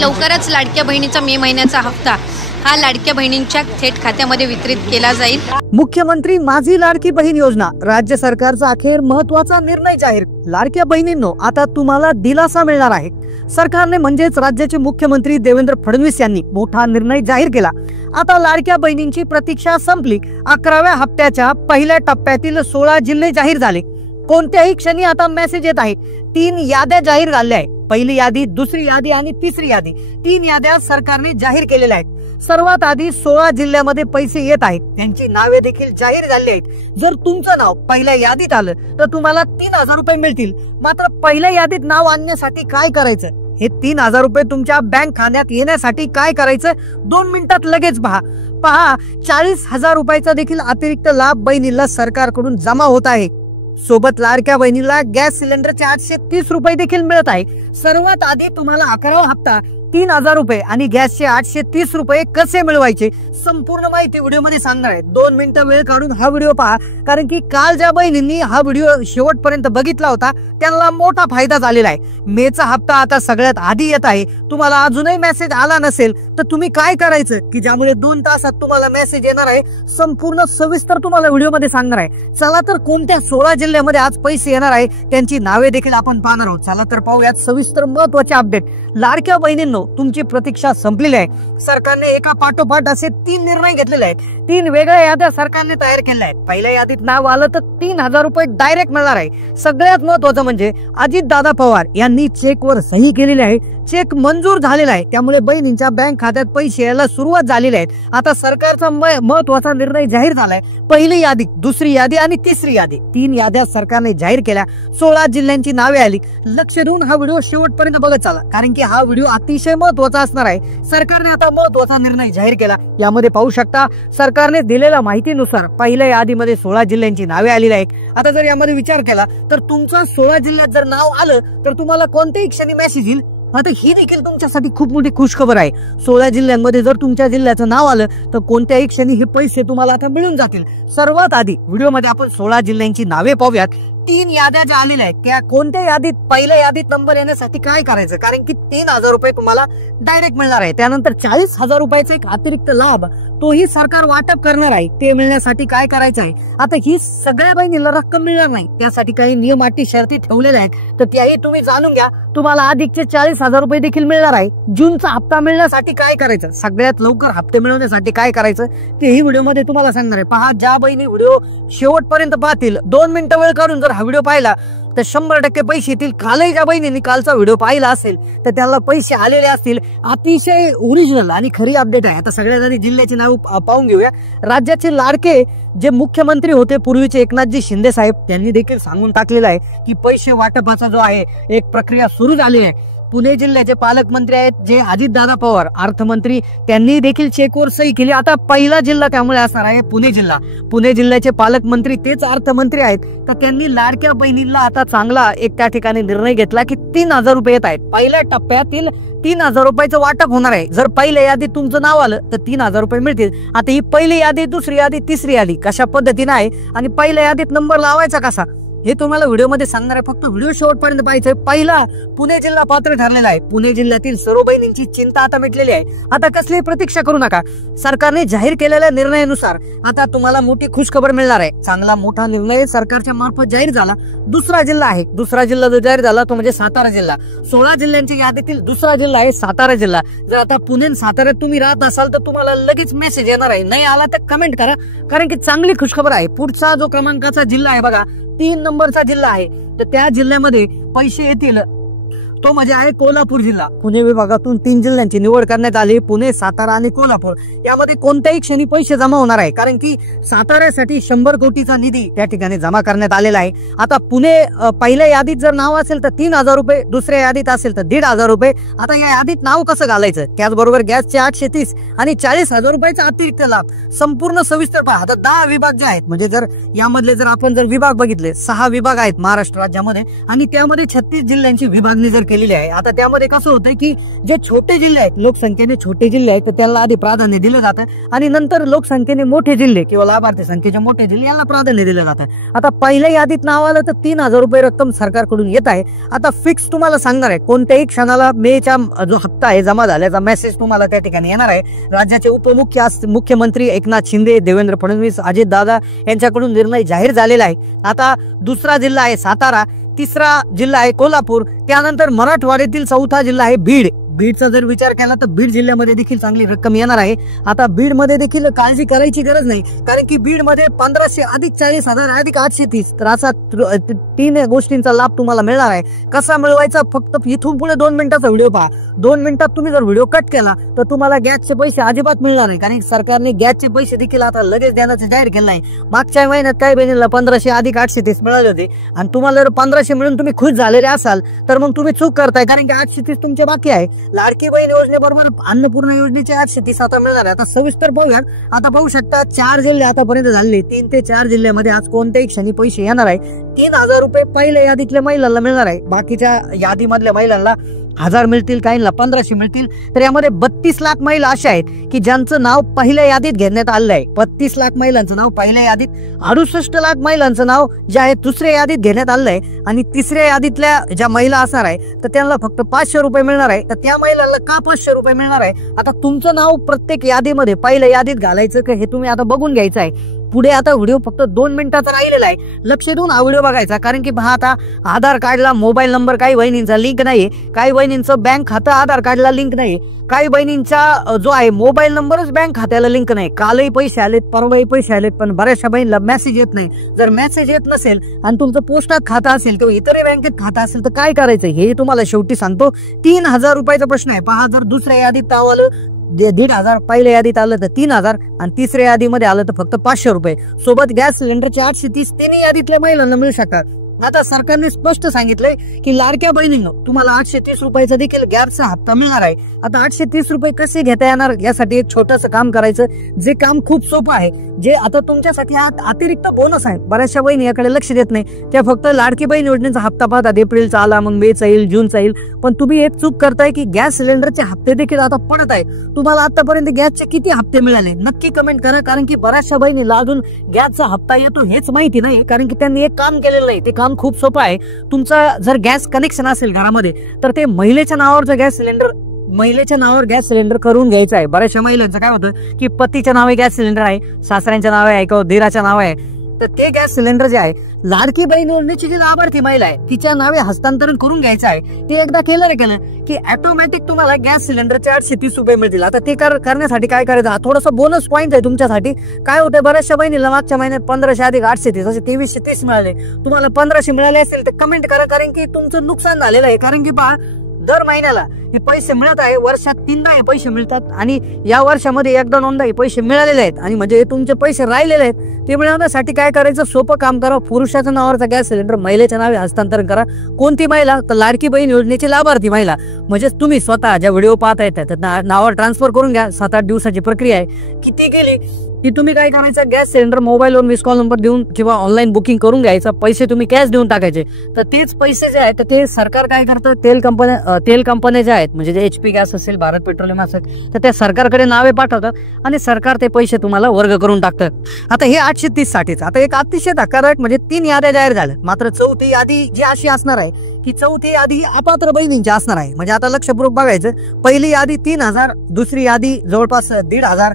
लवकरच लाडक्या बहिणीचा मे महिन्याचा हप्ता हा लाडक्या बहिणींच्या थेट खात्यामध्ये वितरित केला जाईल। मुख्यमंत्री माझी लाडकी बहीण योजना राज्य सरकारचा अखेर महत्त्वाचा निर्णय जाहीर। लाडक्या बहिणींनो, आता तुम्हाला दिलासा मिळणार आहे। सरकारने म्हणजेच राज्याचे मुख्यमंत्री देवेंद्र फडणवीस यांनी मोठा निर्णय जाहीर केला। आता लाडक्या बहिणींची प्रतीक्षा संपली। 11व्या हप्त्याच्या पहिल्या टप्प्यातील 16 जिल्हे जाहीर झाले। कोणत्याही क्षणी आता मेसेज येत आहे। 3 याद्या जाहीर झाल्या आहेत। पहिली यादी, दुसरी यादी आणि तिसरी यादी, 3 याद्या सरकारने जाहीर केलेल्या आहेत। सर्वात आधी 16 जिल्ह्यामध्ये पैसे येत आहेत, त्यांची नावे देखील जाहीर झाली आहेत। जर तुमचं नाव पहिल्या यादीत आलं तर तुम्हाला 3000 रुपये मिळतील। मात्र पहिल्या यादीत नाव आणण्यासाठी काय करायचं? हे 3000 रुपये तुमच्या बँक खात्यात येण्यासाठी काय करायचं? 2 मिनिटात लगेच पहा 40,000 रुपयाचा देखील अतिरिक्त लाभ बहिणीला सरकारकडून जमा होत आहे। सोबत लाडक्या बहिणीला गॅस सिलेंडरचे 830 रुपये देखील मिळत आहे। सर्वात आधी तुम्हाला 11वा हप्ता 3000 रुपये आणि गॅसचे 830 रुपये कसे मिळवायचे संपूर्ण माहिती व्हिडिओमध्ये सांगणार आहे। 2 मिनिटं वेळ काढून हा व्हिडिओ पहा, कारण की काल ज्या बहिणींनी हा व्हिडिओ शेवटपर्यंत बघितला होता त्यांना मोठा फायदा झालेला आहे। मेचा हप्ता आता सगळ्यात आधी येत आहे। तुम्हाला अजूनही मेसेज आला नसेल तर तुम्ही काय करायचं की ज्यामुळे 2 तासात तुम्हाला मेसेज येणार आहे, संपूर्ण सविस्तर तुम्हाला व्हिडिओमध्ये सांगणार आहे। चला तर कोणत्या 16 जिल्ह्यामध्ये आज पैसे येणार आहे त्यांची नावे देखील आपण पाहणार आहोत। चला तर पाहूयात सविस्तर महत्त्वाचे अपडेट। लाडक्या बहिणींनो, तुमची प्रतीक्षा संपलेली आहे। सरकारने एका पाठोपाठ असे 3 निर्णय घेतलेले आहेत। 3 वेगळ्या याद्या सरकारने तयार केल्या आहेत। पहिल्या यादीत नाव आलं तर 3000 रुपये डायरेक्ट मिळणार आहे। सगळ्यात महत्त्वाचं म्हणजे अजितदादा पवार यांनी चेकवर सही केलेली आहे। चेक मंजूर झालेला आहे, त्यामुळे बहिणींच्या बँक खात्यात पैसे यायला सुरुवात झालेली आहे। आता सरकारचा महत्त्वाचा निर्णय जाहीर झालाय। पहिली यादी, दुसरी यादी आणि तिसरी यादी, 3 याद्या सरकारने जाहीर केल्या। 16 जिल्ह्यांची नावे आली। लक्ष देऊन हा व्हिडिओ शेवटपर्यंत बघत चला, कारण की हा व्हिडिओ अतिशय महत्त्वाचा असणार आहे। सरकारने आता महत्त्वाचा निर्णय जाहीर केला। यामध्ये पाहू शकता सरकारने दिलेल्या माहितीनुसार पहिल्या यादीमध्ये 16 जिल्ह्यांची नावे आलेली आहेत। आता जर यामध्ये विचार केला तर तुमचं 16 जिल्ह्यात जर नाव आलं तर तुम्हाला कोणत्याही क्षणी मेसेज येईल। आता ही देखील तुमच्यासाठी खूप मोठी खुशखबर आहे। 16 जिल्ह्यांमध्ये जर तुमच्या जिल्ह्याचं नाव आलं तर कोणत्याही क्षणी हे पैसे तुम्हाला आता मिळून जातील। सर्वात आधी व्हिडिओमध्ये आपण 16 जिल्ह्यांची नावे पाहूयात। 3 याद्या ज्या आलेल्या आहेत त्या कोणत्या यादीत, पहिल्या यादीत नंबर येण्यासाठी काय करायचं, कारण की 3000 रुपये तुम्हाला डायरेक्ट मिळणार आहे। त्यानंतर 40,000 रुपयाचा एक अतिरिक्त लाभ तोही सरकार वाटप करणार आहे। ते मिळण्यासाठी काय करायचं आहे? आता ही सगळ्या बहिणीला रक्कम मिळणार नाही, त्यासाठी काही नियम अटी शर्ती ठेवलेल्या आहेत, तर त्याही तुम्ही जाणून घ्या। तुम्हाला अधिकचे 40,000 रुपये देखील मिळणार आहे। जूनचा हप्ता मिळण्यासाठी काय करायचं, सगळ्यात लवकर हप्ते मिळवण्यासाठी काय करायचं तेही व्हिडिओमध्ये तुम्हाला सांगणार आहे। पहा, ज्या बहिणी व्हिडिओ शेवटपर्यंत पाहतील, 2 मिनिटं वेळ काढून जर हा व्हिडिओ पाहिला तर 100% पैसे येतील। कालही ज्या बहिणींनी कालचा व्हिडिओ पाहिला असेल तर त्याला पैसे आलेले असतील। अतिशय ओरिजिनल आणि खरी अपडेट आहे। आता सगळ्यात आधी जिल्ह्याचे नाव पाहून घेऊया। राज्याचे लाडके जे मुख्यमंत्री होते पूर्वीचे एकनाथजी शिंदे साहेब, त्यांनी देखील सांगून टाकलेलं आहे की पैसे वाटपाचा जो आहे एक प्रक्रिया सुरू झाली आहे। पुणे जिल्ह्याचे पालकमंत्री आहेत जे अजितदादा पवार, अर्थमंत्री, त्यांनी देखील चेकवर सही केली। आता पहिला जिल्हा त्यामुळे असणार आहे पुणे जिल्हा। पुणे जिल्ह्याचे पालकमंत्री तेच अर्थमंत्री आहेत, तर त्यांनी लाडक्या बहिणींना आता चांगला एक त्या ठिकाणी निर्णय घेतला की 3000 रुपये येत आहेत। पहिल्या टप्प्यातील 3000 रुपयाचं वाटप होणार आहे। जर पहिल्या यादीत तुमचं नाव आलं तर 3000 रुपये मिळतील। आता ही पहिली यादी, दुसरी यादी, तिसरी यादी कशा पद्धतीने आहे आणि पहिल्या यादीत नंबर लावायचा कसा हे तुम्हाला व्हिडिओमध्ये सांगणार आहे। फक्त व्हिडिओ शेवटपर्यंत पाहायचंय। पहिला पुणे जिल्हा पात्र ठरलेला आहे। पुणे जिल्ह्यातील सर्व बहिणींची चिंता आता मिटलेली आहे। आता कसलीही प्रतीक्षा करू नका। सरकारने जाहीर केलेल्या निर्णयानुसार आता तुम्हाला मोठी खुशखबर मिळणार आहे। चांगला मोठा निर्णय सरकारच्या मार्फत जाहीर झाला। दुसरा जिल्हा आहे, दुसरा जिल्हा जो जाहीर झाला तो म्हणजे सातारा जिल्हा। 16 जिल्ह्यांच्या यादीतील दुसरा जिल्हा आहे सातारा जिल्हा। जर आता पुणे साताऱ्यात तुम्ही राहत असाल तर तुम्हाला लगेच मेसेज येणार आहे। नाही आला तर कमेंट करा, कारण की चांगली खुशखबर आहे। पुढचा जो क्रमांकाचा जिल्हा आहे बघा, 3 नंबरचा जिल्हा आहे, तर त्या जिल्ह्यामध्ये पैसे येतील तो म्हणजे आहे कोल्हापूर जिल्हा। पुणे विभागातून 3 जिल्ह्यांची निवड करण्यात आली, पुणे, सातारा आणि कोल्हापूर। यामध्ये कोणत्याही क्षणी पैसे जमा होणार आहे, कारण की साताऱ्यासाठी 100 कोटीचा निधी त्या ठिकाणी जमा करण्यात आलेला आहे। आता पुणे पहिल्या यादीत जर नाव असेल तर 3000 रुपये, दुसऱ्या यादीत असेल तर 1500 रुपये। आता या यादीत नाव कसं घालायचं, त्याचबरोबर गॅसचे 830 आणि 40,000 रुपयाचा अतिरिक्त लाभ संपूर्ण सविस्तर पहा। आता 10 विभाग जे आहेत, म्हणजे जर यामधले जर आपण जर विभाग बघितले, 6 विभाग आहेत महाराष्ट्र राज्यामध्ये आणि त्यामध्ये 36 जिल्ह्यांची विभागणी जर केलेली आहे. आता त्यामध्ये कसं होतंय की जे छोटे जिल्हे आहेत, लोकसंख्येने छोटे जिल्हे आहेत, तर त्यांना आधी प्राधान्य दिलं जातं आणि नंतर लोकसंख्येने मोठे जिल्हे किंवा लाभार्थी संख्येचे मोठे जिल्हे यांना प्राधान्य दिलं जातं. आता पहिल्या यादीत नाव आलं तर 3,000 रुपये रक्कम सरकारकडून येत आहे. आता फिक्स तुम्हाला सांगणार आहे, कोणत्याही क्षणाला मेचा जो हप्ता आहे जमा झाल्याचा मेसेज तुम्हाला त्या ठिकाणी येणार आहे. राज्याचे मुख्यमंत्री एकनाथ शिंदे, देवेंद्र फडणवीस, अजित दादा यांच्याकडून निर्णय जाहीर झालेला आहे. आता दुसरा जिल्हा आहे सातारा, तिसरा जिल्हा आहे कोल्हापूर, त्यानंतर मराठवाड्यातील चौथा जिल्हा आहे बीड. बीडचा जर विचार केला तर बीड जिल्ह्यामध्ये देखील चांगली रक्कम येणार आहे. आता बीड मध्ये देखील काळजी करायची गरज नाही, कारण की बीड मध्ये 1500 अधिक 40,000 अधिक 830, तर असा 3 गोष्टींचा लाभ तुम्हाला मिळणार आहे. कसा मिळवायचा, फक्त इथून पुढे 2 मिनिटाचा व्हिडिओ पहा. 2 मिनिटात तुम्ही जर व्हिडिओ कट केला तर तुम्हाला गॅसचे पैसे अजिबात मिळणार नाही, कारण सरकारने गॅसचे पैसे देखील आता लगेच देण्याचे जाहीर केलं आहे. मागच्या महिन्यात काही बहिणीला 1500 अधिक 830 मिळाले होते आणि तुम्हाला जर 1500 मिळून तुम्ही खुश झालेले असाल तर मग तुम्ही चूक करताय, कारण की 830 तुमचे बाकी आहे. लाडकी बहीण योजनेबरोबर अन्नपूर्णा योजनेचे 830 आता मिळणार आहे. आता सविस्तर पाहूया. आता पाहू शकता 4 जिल्हे आतापर्यंत झाले. 3 ते 4 जिल्ह्यामध्ये आज कोणत्याही क्षणी पैसे येणार आहे. 3,000 रुपये पहिल्या यादीतल्या महिलांना मिळणार आहे. बाकीच्या यादीमधल्या महिलांना 1000 मिळतील, काहींना 1500 मिळतील. तर यामध्ये 32 लाख महिला अशा आहेत की ज्यांचं नाव पहिल्या यादीत घेण्यात आलं आहे. 32 लाख महिलांचं नाव पहिल्या यादीत, 68 लाख महिलांचं नाव जे आहे दुसऱ्या यादीत घेण्यात आलं आहे. आणि तिसऱ्या यादीतल्या ज्या महिला असणार आहे तर त्यांना फक्त 500 रुपये मिळणार आहे. तर त्या महिलांना का 500 रुपये मिळणार आहे, आता तुमचं नाव प्रत्येक यादीमध्ये पहिल्या यादीत घालायचं का हे तुम्ही आता बघून घ्यायचं आहे. पुढे आता व्हिडिओ फक्त 2 मिनिटाचा राहिलेला आहे, लक्ष देऊन हा व्हिडिओ बघायचा. कारण की पहा, आता आधार कार्डला मोबाईल नंबर काही बहिणींचा लिंक नाही, काही बहिणींचं बँक खातं आधार कार्डला लिंक नाही, काही बहिणींचा जो आहे मोबाईल नंबरच बँक खात्याला लिंक नाही. कालही पैसे आलेत, परवाही पैसे आलेत, पण बऱ्याचशा बहिणीला मेसेज येत नाही. जर मेसेज येत नसेल आणि तुमचं पोस्टात खातं असेल किंवा इतरही बँकेत खातं असेल तर काय करायचं हे तुम्हाला शेवटी सांगतो. 3,000 रुपयाचा प्रश्न आहे. पहा, जर दुसऱ्या यादीत नाव आलं 1,500, पहिल्या यादीत आलं तर 3,000 आणि तिसऱ्या यादीमध्ये आलं तर फक्त 500 रुपये. सोबत गॅस सिलेंडरचे 830 तिन्ही यादीतल्या महिलांना मिळू शकतात. आता सरकारने स्पष्ट सांगितलंय की लाडक्या बहिणींनो तुम्हाला 830 रुपयाचा देखील गॅसचा हप्ता मिळणार आहे. आता 830 रुपये कसे घेता येणार यासाठी एक छोटंसं काम करायचं, जे काम खूप सोपं आहे, जे आता तुमच्यासाठी अतिरिक्त बोनस आहे. बऱ्याचशा बहिणी याकडे लक्ष देत नाही, त्या फक्त लाडकी बहीण योजनेचा हप्ता पाहतात. एप्रिलचा आला, मग मेचा येईल, जूनचा येईल, पण तुम्ही एक चूक करताय की गॅस सिलेंडरचे हप्ते देखील आता पडत आहे. तुम्हाला आतापर्यंत गॅसचे किती हप्ते मिळाले नक्की कमेंट करा, कारण की बऱ्याचशा बहिणीला अजून गॅसचा हप्ता येतो हेच माहिती नाही, कारण की त्यांनी एक काम केलेलं नाही. ते काम खूप सोपं आहे. तुमचा जर गॅस कनेक्शन असेल घरामध्ये तर ते महिलेच्या नावावरचं गॅस सिलेंडर करून घ्यायचं आहे. बऱ्याचशा महिलांचं काय होतं की पतीच्या नावे गॅस सिलेंडर आहे, सासऱ्यांच्या नावे आहे किंवा दिराच्या नावे आहे, तर ते गॅस सिलेंडर जे आहे लाडकी बहीण योजनेची जी लाभार्थी महिला आहे तिच्या नावे हस्तांतरण करून घ्यायचं आहे. ते एकदा केलं की ऑटोमॅटिक तुम्हाला गॅस सिलेंडरचे 830 रुपये मिळतील. आता ते करण्यासाठी काय करायचं, हा थोडासा बोनस पॉईंट आहे तुमच्यासाठी. काय होतं, बऱ्याचशा बहिणीला मागच्या महिन्यात 1500 अधिक 830 असे 2330 मिळाले. तुम्हाला 1500 मिळाले असेल तर कमेंट करा, कारण की तुमचं नुकसान झालेलं आहे. कारण की पहा, दर महिन्याला हे पैसे मिळत आहे, वर्षात 3दा हे पैसे मिळतात आणि या वर्षामध्ये 1-2दा हे पैसे मिळालेले आहेत. आणि म्हणजे तुमचे पैसे राहिलेले आहेत ते मिळवण्यासाठी काय करायचं, सोपं काम करा. पुरुषाच्या नावावरचा गॅस सिलेंडर महिलेच्या नावे हस्तांतरण करा. कोणती महिला, तर लाडकी बहीण योजनेची लाभार्थी महिला. म्हणजे तुम्ही स्वतः ज्या व्हिडिओ पाहता येतात नावावर ट्रान्सफर करून घ्या. 7-8 दिवसाची प्रक्रिया आहे. किती गेली की तुम्ही काय करायचं, गॅस सिलेंडर मोबाईलवर मिस कॉल नंबर देऊन किंवा ऑनलाईन बुकिंग करून घ्यायचं. पैसे तुम्ही कॅश देऊन टाकायचे. तर तेच पैसे जे आहेत ते सरकार काय करतं, तेल कंपन्या ज्या आहेत, म्हणजे जे HP गॅस असेल, भारत पेट्रोलियम असेल, तर त्या सरकारकडे नावे पाठवतात आणि सरकार ते पैसे तुम्हाला वर्ग करून टाकतात. आता हे 830 साठीच. आता एक अतिशय धक्कादायक म्हणजे 3 याद्या जाहीर झाल्या. मात्र चौथी यादी जी अशी असणार आहे की चौथी यादी अपात्र बहिणींची असणार आहे. म्हणजे आता लक्षपूर्वक बघायचं, पहिली यादी 3,000, दुसरी यादी जवळपास 1,500,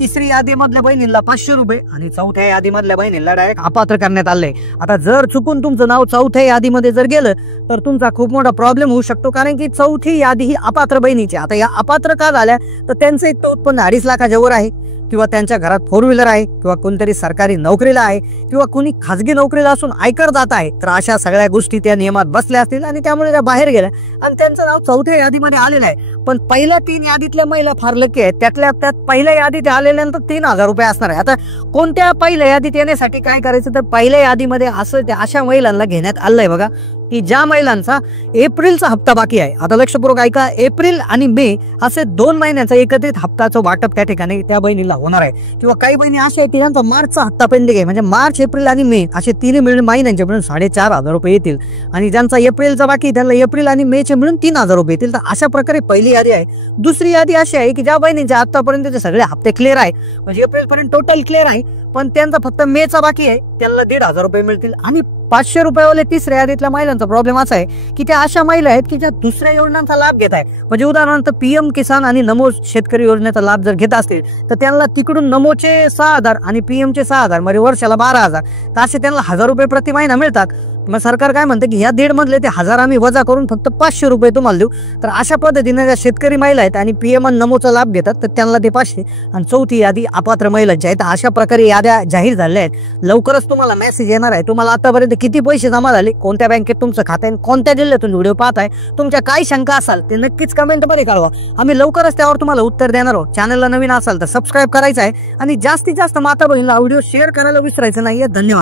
तिसरी यादीमधल्या बहिणींना 500 रुपये आणि चौथ्या यादीमधल्या बहिणींना डायरेक्ट अपात्र करण्यात आलंय. आता जर चुकून तुमचं नाव चौथ्या यादीमध्ये जर गेलं तर तुमचा खूप मोठा प्रॉब्लेम होऊ शकतो, कारण की चौथी यादी ही अपात्र बहिणीची. आता या अपात्र का झाल्या, तर त्यांचं एक उत्पन्न 2.5 लाखाच्या वर आहे, किंवा त्यांच्या घरात 4 व्हीलर आहे, किंवा कोणतरी सरकारी नोकरीला आहे, किंवा कोणी खाजगी नोकरीला असून आयकर दात आहे. तर अशा सगळ्या गोष्टी त्या नियमात बसल्या असतील आणि त्यामुळे त्या बाहेर गेल्या आणि त्यांचं नाव चौथ्या यादीमध्ये आलेलं आहे. पण पहिल्या 3 यादीतल्या महिला फार लकी आहेत. त्यातल्या त्यात पहिल्या यादीत आलेल्यानंतर 3,000 रुपये असणार आहे. आता कोणत्या पहिल्या यादीत येण्यासाठी काय करायचं, तर पहिल्या यादीमध्ये असं अशा महिलांना घेण्यात आलंय बघा. की ज्या महिलांचा एप्रिलचा हप्ता बाकी आहे, आता लक्षपूर्वक ऐका, एप्रिल आणि मे असे 2 महिन्याचा एकत्रित हप्ताचं वाटप त्या ठिकाणी त्या बहिणीला होणार आहे. किंवा काही बहिणी अशा आहेत की त्यांचा मार्चचा हप्ता पेंडिंग आहे, म्हणजे मार्च, एप्रिल आणि मे असे 3 मिळून महिन्यांचे मिळून 4,500 रुपये येतील. आणि ज्यांचा एप्रिलचा बाकी त्यांना एप्रिल आणि मेचे मिळून 3,000 रुपये येतील. तर अशा प्रकारे पहिली यादी आहे. दुसरी यादी अशी आहे की ज्या बहिणींचे आतापर्यंतचे सगळे हप्ते क्लिअर आहे, म्हणजे एप्रिल पर्यंत टोटल क्लिअर आहे, पण त्यांचा फक्त मेचा बाकी आहे, त्यांना 1,500 रुपये मिळतील. आणि 500 रुपयेवाले तिसऱ्या यादीतल्या महिलांचा प्रॉब्लेम असा आहे की त्या अशा महिला आहेत की ज्या दुसऱ्या योजनांचा लाभ घेत आहे. म्हणजे उदाहरणार्थ PM किसान आणि नमो शेतकरी योजनेचा लाभ जर घेत असतील तर त्यांना तिकडून नमोचे 6,000 आणि PMचे 6,000 म्हणजे वर्षाला 12,000, तर असे त्यांना 1,000 रुपये प्रति महिना मिळतात. मग सरकार काय म्हणतं की ह्या 1.5 मधले ते 1,000 आम्ही वजा करून फक्त 500 रुपये तुम्हाला देऊ. तर अशा पद्धतीने ज्या शेतकरी महिला आहेत आणि PM आणि नमोचा लाभ घेतात तर त्यांना ते 500. आणि चौथी यादी अपात्र महिलांची आहे. तर अशा प्रकारे याद्या जाहीर झाल्या आहेत. लवकरच तुम्हाला मेसेज येणार आहे. तुम्हाला आतापर्यंत किती पैसे जमा झाले, कोणत्या बँकेत तुमचं खातं आहे, कोणत्या जिल्ह्यातून व्हिडिओ पाहताय, तुमच्या काय शंका असाल ते नक्कीच कमेंटमध्ये कळवा. आम्ही लवकरच त्यावर तुम्हाला उत्तर देणार आहोत. चॅनलला नवीन असाल तर सबस्क्राईब करायचं आहे आणि जास्तीत जास्त माता बहिणीला व्हिडिओ शेअर करायला विसरायचं नाहीये. धन्यवाद.